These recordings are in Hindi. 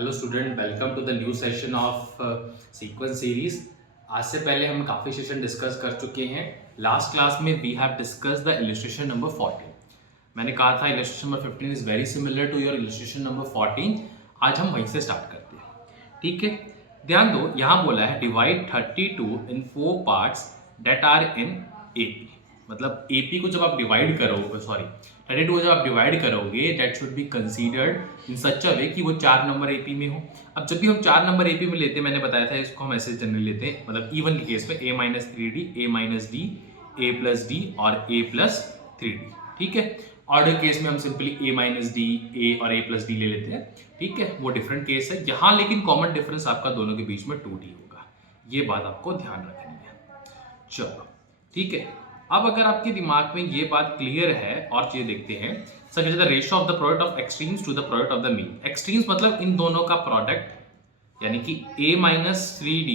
Hello student, welcome to the new session of sequence series. आज से पहले हम काफ़ी सेशन डिस्कस कर चुके हैं। लास्ट क्लास में we have discuss the illustration number 14। मैंने कहा था illustration number 15 is very similar to your illustration number 14। आज हम वहीं से स्टार्ट करते हैं, ठीक है। ध्यान दो, यहाँ बोला है divide 32 in 4 parts that are in AP. मतलब एपी को जब आप डिवाइड करोगे, 32 को जब आप डिवाइड करोगे that should be considered in such a way कि वो 4 नंबर एपी में हो। अब जब भी हम 4 नंबर एपी में लेते हैं, मैंने बताया था इसको हम ऐसे जनरली लेते हैं, मतलब इवन के केस में a-3d, a-d, a+d और a+3d, ठीक है। ऑर्डर केस में हम सिंपली a-d, a और a+d ले लेते हैं, ठीक है। वो डिफरेंट केस है यहाँ, लेकिन कॉमन डिफरेंस आपका दोनों के बीच में 2d होगा। ये बात आपको ध्यान रखनी है। चलो, ठीक है। अब अगर आपके दिमाग में ये बात क्लियर है और चीज़ देखते हैं, such is the ratio of the product of extremes to the product of the mean. Extremes मतलब इन दोनों का प्रोडक्ट, यानी कि a-3d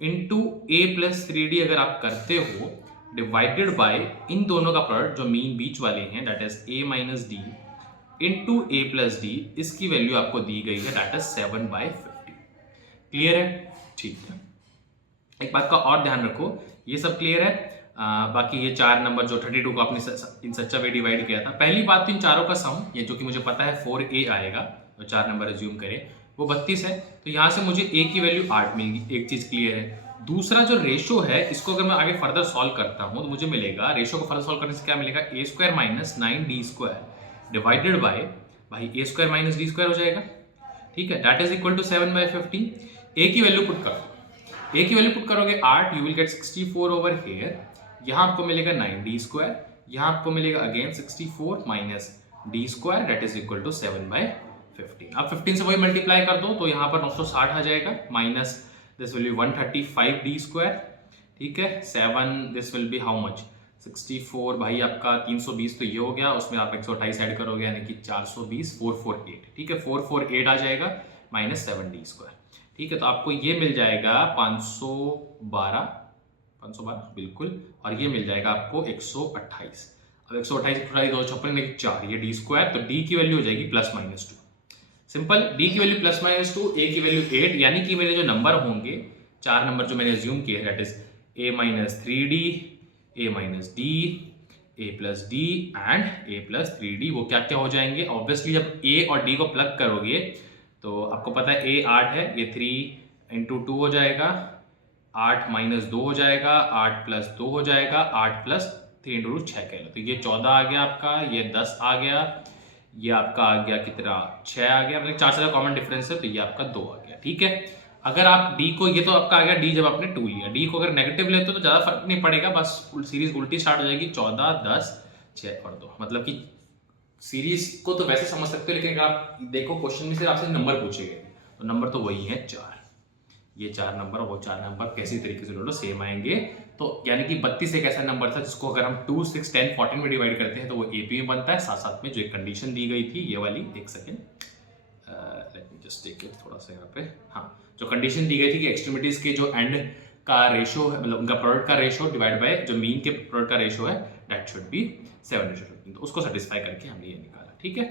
इंटू a+3d अगर आप करते हो डिवाइडेड बाय इन दोनों का प्रोडक्ट जो मीन बीच वाले हैं, that is a-d into a+d, इसकी वैल्यू आपको दी गई है, दैट इज 7/50। क्लियर है? ठीक है। एक बात का और ध्यान रखो, ये सब क्लियर है। बाकी ये 4 नंबर जो 32 को आपने इन सच्चा वे डिवाइड किया था, पहली बात तो इन चारों का सम, ये जो कि मुझे पता है 4a आएगा, तो 4 नंबर एज्यूम करें, वो 32 है। तो यहाँ से मुझे a की वैल्यू 8 मिलेगी, एक चीज़ क्लियर है। दूसरा जो रेशो है, इसको अगर मैं आगे फर्दर सॉल्व करता हूँ तो मुझे मिलेगा, रेशो को फर्दर सॉल्व करने से क्या मिलेगा, a² - 9d² डिवाइडेड बाय, भाई a² - d² हो जाएगा, ठीक है। That is equal to 7/15। a की वैल्यू पुट करो, a की वैल्यू पुट करोगे 8, you will get 64 over here. यहाँ आपको मिलेगा 9d², यहाँ आपको मिलेगा again 64 minus d², that is equal to 7/15। अब 15 से वही मल्टीप्लाई कर दो तो यहाँ पर 960 आ जाएगा, minus this will be 135d², ठीक है। 7 this will be how much, 64 भाई आपका 320, तो ये हो गया, उसमें आप 128 ऐड करोगे यानी कि 420, 448, ठीक है। 448 आ जाएगा माइनस 7d², ठीक है। तो आपको ये मिल जाएगा 512 बिल्कुल, और ये मिल जाएगा आपको 128। अब 128 2 56 4, ये d², तो d की वैल्यू हो जाएगी +-2। सिंपल, d की वैल्यू +-2, a की वैल्यू 8, यानी कि मेरे जो नंबर होंगे, 4 नंबर जो मैंने अज्यूम किए, that is a-3d, a-d, a+d and a+3d, वो क्या क्या हो जाएंगे। ऑब्वियसली जब a और d को प्लग करोगे तो आपको पता है a 8 है, ये 3 × 2 हो जाएगा, 8 - 2 हो जाएगा, 8 + 2 हो जाएगा, 8 + 3 × 2 6 कह लो, तो ये 14 आ गया आपका, ये 10 आ गया, ये आपका आ गया कितना, 6 आ गया, मतलब 4 से कॉमन डिफरेंस है, तो ये आपका 2 आ गया, ठीक है। अगर आप d को, ये तो आपका आ गया d जब आपने 2 लिया, d को अगर नेगेटिव लेते हो तो ज़्यादा फर्क नहीं पड़ेगा, बस सीरीज उल्टी स्टार्ट हो जाएगी, 14, 10, 6 और 2, मतलब कि सीरीज को तो वैसे समझ सकते हो, लेकिन अगर आप देखो क्वेश्चन में सिर्फ आपसे नंबर पूछे गए, तो नंबर तो वही है 4। ये 4 नंबर और वो 4 नंबर कैसी तरीके से लो सेम आएंगे। तो यानी कि 32 एक ऐसा नंबर था जिसको अगर हम 2, 6, 10, 14 में डिवाइड करते हैं तो वो एपी में बनता है। साथ साथ में जो एक कंडीशन दी गई थी ये वाली, एक second, let me just take it थोड़ा सा यहाँ पे, हाँ, जो कंडीशन दी गई थी कि एक्सट्रीमिटीज के जो एंड का रेशो है, मतलब उनका प्रोडक्ट का रेशो डिवाइड बाय जो मीन के प्रोडक्ट का रेशो है, दैट शुड बी 7/15, तो उसको सेटिस्फाई करके हमने ये निकाला, ठीक है।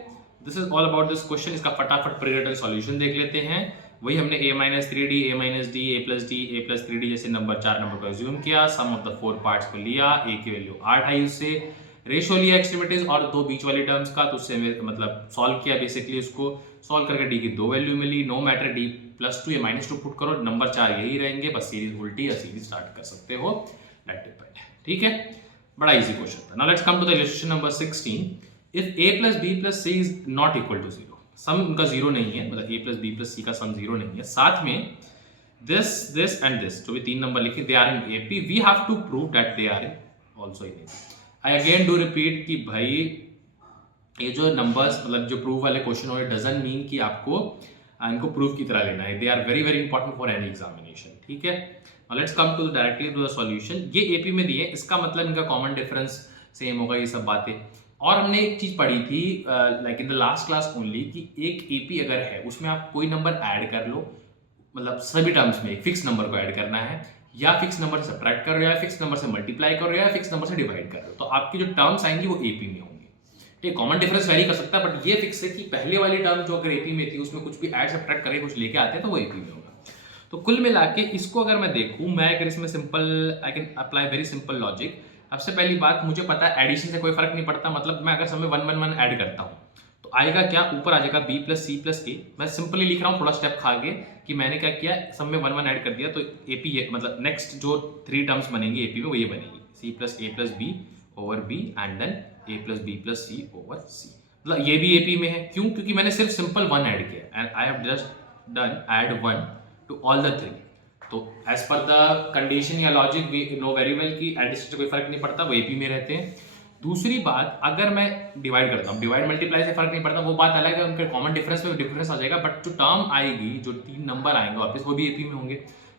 This is all about this question. इसका फटाफट प्रीरिटन सॉल्यूशन देख लेते हैं। वही हमने a-3d, a-d, a+d, a+3d जैसे नंबर 4 नंबर को एज्यूम किया, सम ऑफ द 4 पार्ट्स को लिया, a की वैल्यू 8 आई, उससे रेशो लिया एक्सट्रीमिटीज और 2 बीच वाले टर्म्स का, तो उससे मतलब सॉल्व किया बेसिकली, उसको सॉल्व करके d की 2 वैल्यू मिली। नो मैटर d +2 या -2 पुट करो, नंबर 4 यही रहेंगे, बस सीरीज उल्टी या सीरीज स्टार्ट कर सकते हो, दैट डिपेंड, ठीक है। बड़ा इजी क्वेश्चन था। Now let's come to the illustration number 16। If a + b + c is not equal to 0, sum उनका 0 नहीं है, मतलब a + b + c का सम 0 नहीं है, साथ में दिस एंड दिस जो भी 3 नंबर लिखे, they are in AP, we have to prove that they are also in AP। I again do repeat कि भाई ये जो नंबर्स, मतलब जो प्रूव वाले क्वेश्चन हो, डजंट मीन कि आपको इनको प्रूफ की तरह लेना है, they are very very important for any examination, ठीक है। Let's come to directly to the solution. ये AP में दिए, इसका मतलब इनका कॉमन डिफरेंस सेम होगा, ये सब बातें। और हमने एक चीज पढ़ी थी like in the last class only, कि एक AP अगर है उसमें आप कोई नंबर ऐड कर लो, मतलब सभी टर्म्स में एक फिक्स नंबर को ऐड करना है, या फिक्स नंबर से सब्ट्रैक्ट कर रहे हो, या फिक्स नंबर से मल्टीप्लाई कर रहे हो, या फिक्स नंबर से डिवाइड कर रहे हो, तो आपकी जो टर्म्स आएंगी वो AP में होंगी, ठीक, कॉमन डिफरेंस वेरी कर सकता है, बट ये फिक्स है कि पहले वाली टर्म जो अगर एपी में थी उसमें कुछ भी ऐड सब्ट्रैक्ट करके कुछ लेके आते हैं तो वो एपी में होगा। तो कुल मिला के इसको अगर मैं देखूँ, मैं अगर इसमें simple I can apply very simple logic. सबसे पहली बात, मुझे पता है एडिशन से कोई फर्क नहीं पड़ता, मतलब मैं अगर सब में 1 1 1 ऐड करता हूँ तो आएगा क्या, ऊपर आ जाएगा b प्लस सी प्लस ए। मैं सिंपली लिख रहा हूँ थोड़ा स्टेप खा के कि मैंने क्या किया, सब में 1 1 ऐड कर दिया, तो एपी मतलब नेक्स्ट जो 3 टर्म्स बनेंगी एपी में वो ये बनेगी, C plus A plus B over B and then A plus B plus C over C. मतलब ये भी एपी में है, क्यों, क्योंकि मैंने सिर्फ सिंपल 1 ऐड किया and I have just done add 1 to all the 3। तो एज पर द कंडीशन या logic we know very well कि एडिशन से कोई फर्क नहीं पड़ता, वो एपी में रहते हैं। दूसरी बात, अगर मैं डिवाइड करता हूँ, डिवाइड मल्टीप्लाई से फर्क नहीं पड़ता, वो बात अलग है, उनके कॉमन डिफरेंस में डिफरेंस आ जाएगा, बट जो टर्म आएगी, जो 3 नंबर आएंगे वापस, वो भी एपी में होंगे।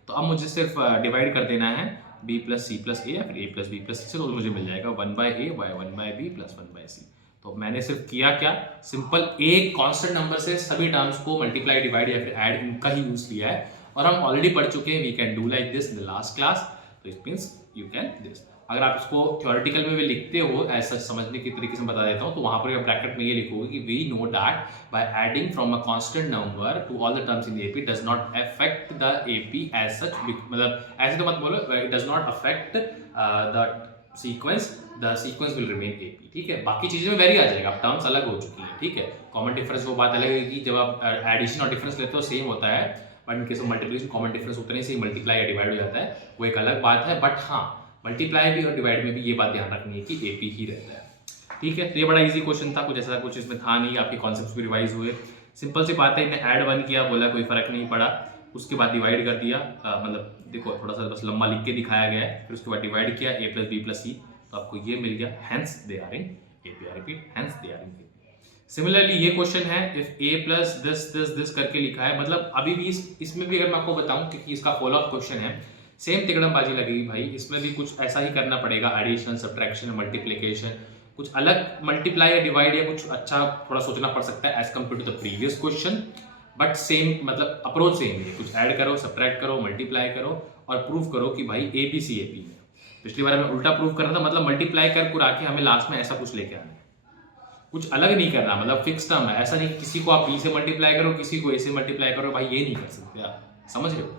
तो अब मुझे सिर्फ डिवाइड कर देना है b प्लस सी प्लस ए या फिर a प्लस बी प्लस सी से, तो मुझे मिल जाएगा 1/a bye 1/b plus 1/c। तो मैंने सिर्फ किया क्या, सिंपल एक कांस्टेंट नंबर से सभी टर्म्स को मल्टीप्लाई, डिवाइड या फिर ऐड, इनका ही यूज किया है, और हम ऑलरेडी पढ़ चुके हैं। We can do like this in the last class, तो it means you can this. अगर आप इसको थ्योरेटिकल में भी लिखते हो, ऐसा समझने की तरीके से बता देता हूँ, तो वहां पर ब्रैकेट में ये लिखोगे कि we know that by adding from a constant number to all the terms in AP does not affect the AP as such, मतलब ऐसे तो मत बोलो, it does not affect the sequence, the sequence will remain AP. ठीक है, बाकी चीजें में वेरी आ जाएगा, अब टर्म्स अलग हो चुकी हैं। ठीक है, कॉमन डिफरेंस वो बात अलग है कि जब आप एडिशन और डिफरेंस लेते हो सेम होता है, but in case of multiplication common difference उतने से ही मल्टीप्लाई या डिवाइड हो जाता है, वो एक अलग बात है। बट हाँ, मल्टीप्लाई भी और डिवाइड में भी ये बात ध्यान रखनी है कि एपी ही रहता है। ठीक है, तो ये बड़ा इजी क्वेश्चन था, कुछ ऐसा कुछ इसमें था नहीं, आपके कॉन्सेप्ट्स भी रिवाइज हुए। सिंपल सी बात है, इन्हें ऐड 1 किया, बोला कोई फर्क नहीं पड़ा, उसके बाद डिवाइड कर दिया, मतलब देखो थोड़ा सा बस लंबा लिख के दिखाया गया है, फिर उसके बाद डिवाइड किया a plus B plus c, तो आपको ये मिल गया, hence they are in AP. I repeat, hence they are in AP. Similarly ये क्वेश्चन है, if a plus this this this करके लिखा है, मतलब अभी भी इसमें भी अगर मैं आपको बताऊं, क्योंकि इसका फॉलो अप क्वेश्चन है, सेम तिकड़मबाजी लगेगी भाई, इसमें भी कुछ ऐसा ही करना पड़ेगा, एडिशन, सब्ट्रैक्शन, मल्टीप्लिकेशन, कुछ अलग मल्टीप्लाई या डिवाइड या कुछ अच्छा थोड़ा सोचना पड़ सकता है as compare to the previous question, but same मतलब अप्रोच सेम है, कुछ ऐड करो, सब्ट्रैक्ट करो, मल्टीप्लाई करो और प्रूव करो कि भाई A B C A P में। पिछली बार मैं उल्टा प्रूव कर रहा था, मतलब मल्टीप्लाई कर कुरा के हमें लास्ट में ऐसा कुछ लेके आना है, कुछ अलग नहीं करना, मतलब फिक्स टर्म है, ऐसा नहीं कि किसी को आप बी से मल्टीप्लाई करो, किसी को ए से मल्टीप्लाई करो, भाई ये नहीं कर सकते आप, समझ रहे हो।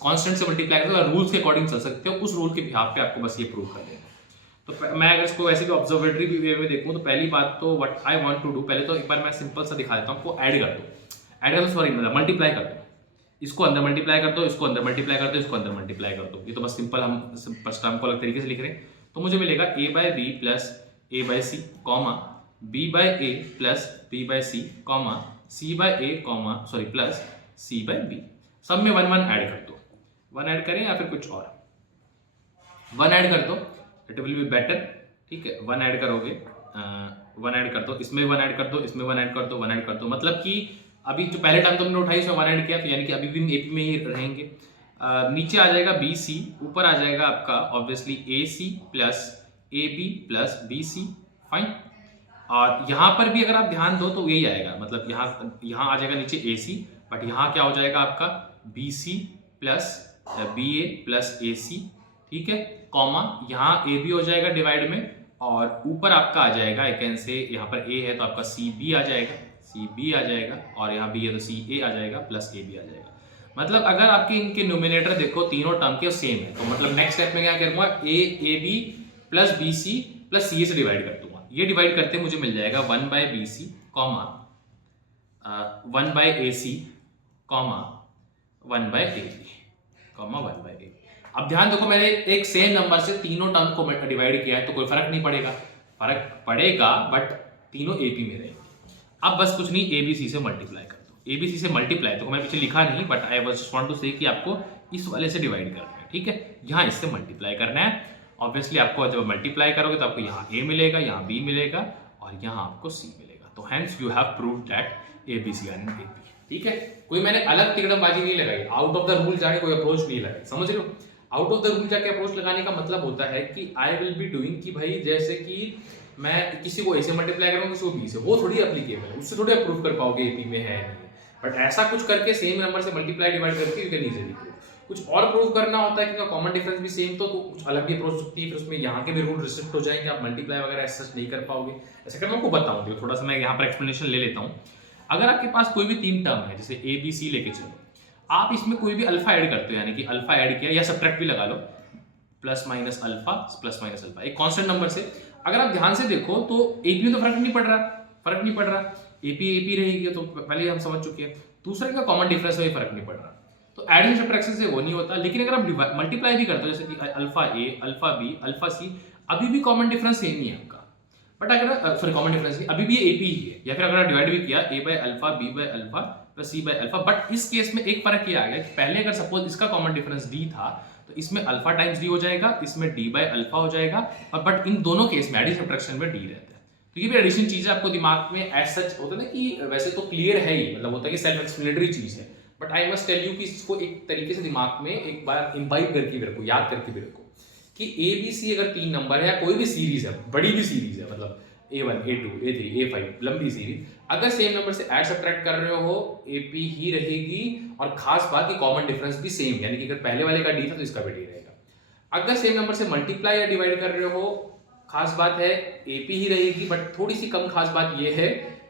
कांस्टेंट से मल्टीप्लाई करते हो, रूल्स के अकॉर्डिंग चल सकते हो, उस रूल के बिहाफ पे आपको बस ये प्रूव कर देना। तो मैं अगर इसको वैसे भी ऑब्जर्वेटरी वे में देखूँ, तो पहली बात तो what I want to do, पहले तो एक बार मैं सिंपल सा दिखा देता हूँ आपको, ऐड कर दो, सॉरी मतलब मल्टीप्लाई कर दो, इसको अंदर मल्टीप्लाई कर दो, इसको अंदर मल्टीप्लाई कर दो, इसको अंदर मल्टीप्लाई कर दो, ये तो बस सिंपल हम फर्स्ट टर्म को अलग तरीके से लिख रहे हैं। तो मुझे मिलेगा a by b plus a by c comma b by a plus b by c comma c by a comma sorry plus c by b। सब में 1 1 ऐड कर दो, 1 ऐड करें या फिर कुछ और, 1 ऐड कर दो, इट विल बी बेटर। ठीक है, 1 ऐड करोगे, 1 ऐड कर दो, इसमें 1 ऐड कर दो, इसमें 1 ऐड कर दो, 1 ऐड कर दो, मतलब कि अभी जो पहले टाइम तुमने उठाई उसमें 1 ऐड किया, यानी कि अभी भी एपी में ही रहेंगे। नीचे आ जाएगा बी सी, ऊपर आ जाएगा आपका obviously a c plus a B plus B c, fine. और यहाँ पर भी अगर आप ध्यान दो तो यही आएगा, मतलब यहाँ आ जाएगा नीचे ए सी, बट यहाँ क्या हो जाएगा आपका बी सी प्लस बी ए प्लस ए सी। ठीक है, कॉमा यहाँ ए बी हो जाएगा डिवाइड में, और ऊपर आपका आ जाएगा आई कैन से, यहाँ पर ए है तो आपका सी बी आ जाएगा, सी बी आ जाएगा, और यहाँ बी है तो सी ए आ जाएगा प्लस ए बी आ जाएगा। मतलब अगर आपके इनके न्यूमिनेटर देखो तीनों टर्म के सेम है, तो मतलब नेक्स्ट स्टेप में क्या करूँगा, A B plus B C plus C A से डिवाइड कर दूंगा। ये डिवाइड करते मुझे मिल जाएगा 1 by B C comma 1 by A C comma 1 by A B comma 1 by A. अब ध्यान देखो, मैंने एक सेम नंबर से तीनों टर्म को डिवाइड किया है, तो कोई फर्क नहीं पड़ेगा, फर्क पड़ेगा बट तीनों एपी में रहेंगे। अब बस कुछ नहीं, एबीसी से मल्टीप्लाई कर दो, एबीसी से मल्टीप्लाई, तो मैंने पीछे लिखा नहीं, but I just want to say कि आपको इस वाले से डिवाइड करना है। ठीक है, यहाँ इससे मल्टीप्लाई करना है। ऑब्वियसली आपको जब मल्टीप्लाई करोगे तो आपको यहाँ ए मिलेगा, यहाँ बी मिलेगा और यहाँ आपको सी मिलेगा। तो hence you have proved that a b c are in AP. ठीक है, कोई मैंने अलग तिकड़मबाजी नहीं लगाई, आउट ऑफ द रूल जाके कोई अप्रोच नहीं लगाई, समझ रहे हो। आउट ऑफ द रूल जाके अप्रोच लगाने का मतलब होता है कि आई विल बी डूइंग कि भाई जैसे कि मैं किसी को ए से मल्टीप्लाई करूँगा, किसी को बी से, वो थोड़ी एप्लीकेबल है, उससे थोड़ी अप्रूव कर पाओगे एपी में है नहीं। बट ऐसा कुछ करके सेम नंबर से मल्टीप्लाई डिवाइड करके यू कैन इजीली प्रूव। कुछ और प्रूव करना होता है कि कॉमन डिफरेंस भी सेम तो कुछ अलग भी अप्रोच होती है, फिर उसमें यहाँ के भी रूल रिस्ट्रिक्ट हो जाएंगे, आप मल्टीप्लाई वगैरह ऐसा नहीं कर पाओगे। ऐसा कर मैं आपको बताऊँ, थोड़ा सा मैं यहाँ पर एक्सप्लेनेशन ले लेता हूँ। अगर आपके पास कोई भी 3 टर्म है, जैसे ए बी सी लेके चलो, आप इसमें कोई भी अल्फा ऐड करते हो, यानी कि अल्फा ऐड किया या सब्ट्रैक्ट भी लगा लो, प्लस माइनस अल्फा एक कांस्टेंट नंबर से। अगर आप ध्यान से देखो तो एपी में तो फर्क नहीं पड़ रहा, एपी रहेगी तो पहले हम समझ चुके हैं। दूसरे का कॉमन डिफरेंस में फर्क नहीं पड़ रहा, तो एडिशन सब्ट्रैक्शन से वो नहीं होता। लेकिन अगर आप मल्टीप्लाई भी करते हो, जैसे कि अल्फा ए, अल्फा बी, अल्फा सी, अभी भी कॉमन डिफरेंस सेम ही है आपका। बट अगर सॉरी कॉमन डिफरेंस नहीं, अभी भी एपी ही है। या फिर अगर डिवाइड भी किया A by alpha, B by alpha plus C by alpha, but इस केस में एक फर्क ये आ गया कि पहले अगर सपोज इसका कॉमन डिफरेंस डी था तो इसमें अल्फा टाइम्स डी हो जाएगा, इसमें डी बाय अल्फा हो जाएगा, और बट इन दोनों केस में एडिशन सब्ट्रैक्शन में डी रहता है। तो ये भी एडिशन चीज है, आपको दिमाग में एज सच होता है ना कि वैसे तो क्लियर है ही, मतलब होता है कि सेल्फ एक्सप्लेनेटरी चीज है, but I must tell you कि इसको एक तरीके से दिमाग में एक बार इम्बाइब करके भी रखो, याद करके भी रखो कि ए बी सी अगर 3 नंबर है या कोई भी सीरीज है, बड़ी भी सीरीज है, मतलब A1, A2, A3, A5 लंबी सीरीज, अगर सेम नंबर से ऐड सब्ट्रैक्ट कर रहे हो AP ही रहेगी। और खास बात कि कॉमन डिफरेंस भी सेम, यानी कि अगर पहले वाले का D था तो इसका भी D रहेगा। अगर सेम नंबर से मल्टीप्लाई या डिवाइड कर रहे हो, खास बात है AP ही रहेगी, बट थोड़ी सी कम खास बात ये है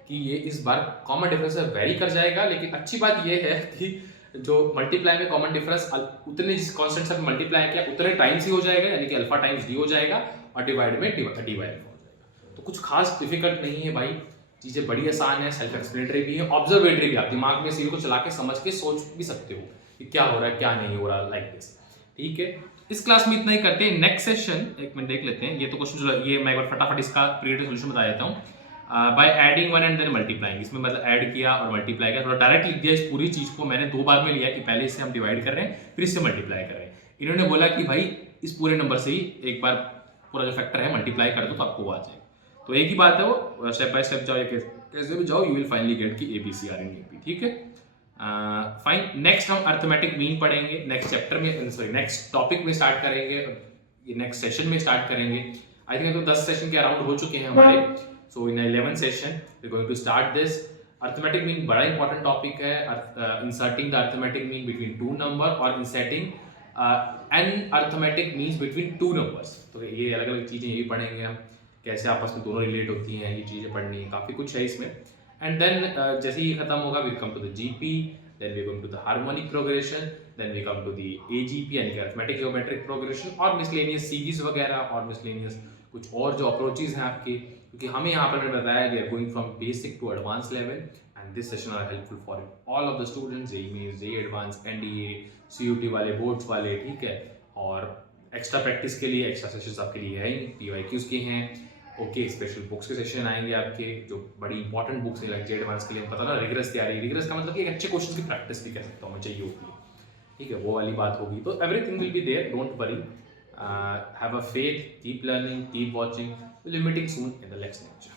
कि ये इस बार कॉमन डिफरेंस से वेरी कर जाएगा। लेकिन अच्छी बात ये है कि जो मल्टीप्लाई में कॉमन डिफरेंस उतने जिस कांस्टेंट से मल्टीप्लाई किया उतने टाइम्स ही हो जाएगा, यानी कि अल्फा टाइम्स डी हो जाएगा, और डिवाइड में डी बाय अल्फा हो जाएगा। तो कुछ खास डिफिकल्ट नहीं है भाई, चीजें बड़ी आसान है, सेल्फ एक्सप्लेनेटरी भी है, ऑब्जर्वेटरी भी। आप दिमाग में सीरीज को चला के समझ के सोच भी सकते हो कि क्या हो रहा है क्या नहीं हो रहा, लाइक दिस। ठीक है, इस क्लास में इतना ही करते हैं। नेक्स्ट सेशन एक मिनट देख लेते हैं, ये तो क्वेश्चन ये मैं एक बार फटाफट इसका प्रीवियस सॉल्यूशन बता देता हूँ। By adding one and then multiplying, इसमें मतलब ऐड किया और मल्टीप्लाई किया, थोड़ा डायरेक्ट लिख दिया। इस पूरी चीज को मैंने 2 बार में लिया कि पहले इससे हम डिवाइड कर रहे हैं फिर इससे मल्टीप्लाई कर रहे हैं। इन्होंने बोला कि भाई इस पूरे नंबर से ही एक बार पूरा जो फैक्टर है मल्टीप्लाई कर दो तो आपको वो आ जाएगा। तो एक ही बात है, वो स्टेप बाय स्टेप जाओ या कैसे भी जाओ, यू विल फाइनली गेट की एबीसी आर एंड एपी। ठीक है, फाइन। नेक्स्ट हम अर्थमेटिक मीन पढ़ेंगे नेक्स्ट चैप्टर में, सॉरी नेक्स्ट टॉपिक में स्टार्ट करेंगे, ये नेक्स्ट सेशन में स्टार्ट करेंगे। आई थिंक तो 10 सेशन के अराउंड हो चुके हैं हमारे। So in 11th session we are going to start this arithmetic mean. बड़ा इंपॉर्टेंट टॉपिक है, inserting the arithmetic mean between 2 number और inserting an arithmetic means between 2 numbers. तो ये अलग अलग चीजें ये पढ़ेंगे हम, कैसे आपस में दोनों रिलेट होती हैं, ये चीज़ें पढ़नी है, काफ़ी कुछ है इसमें। एंड देन जैसे ही खत्म होगा we come to the GP, then we come to the harmonic progression, then we come to the AGP यानी कि अरिथमेटिक जियोमेट्रिक प्रोग्रेशन, और मिसलेनियस सीरीज वगैरह और मिसलेनियस कुछ और जो अप्रोचेज हैं आपके, क्योंकि हमें यहाँ पर मैंने बताया we are going from basic to advance level, and this session are helpful for all of the students, JEE mains, JEE advance, NDA, CUET वाले, बोर्ड्स वाले। ठीक है, और एक्स्ट्रा प्रैक्टिस के लिए एक्स्ट्रा सेशंस आपके लिए है ही, पीवाईक्यूज के हैं। ओके, स्पेशल बुक्स के सेशन आएंगे आपके, जो बड़ी इंपॉर्टेंट बुक्स हैं, लाइक जेईई एडवांस के लिए पता ना रिगरस तैयारी, रिगरस का मतलब कि एक अच्छे क्वेश्चन की प्रैक्टिस भी कह सकता हूँ मैं, चाहिए होती है। ठीक है, वो वाली बात होगी। तो everything will be there, don't worry, have a faith, keep learning, keep watching, will be meeting soon in the next lecture.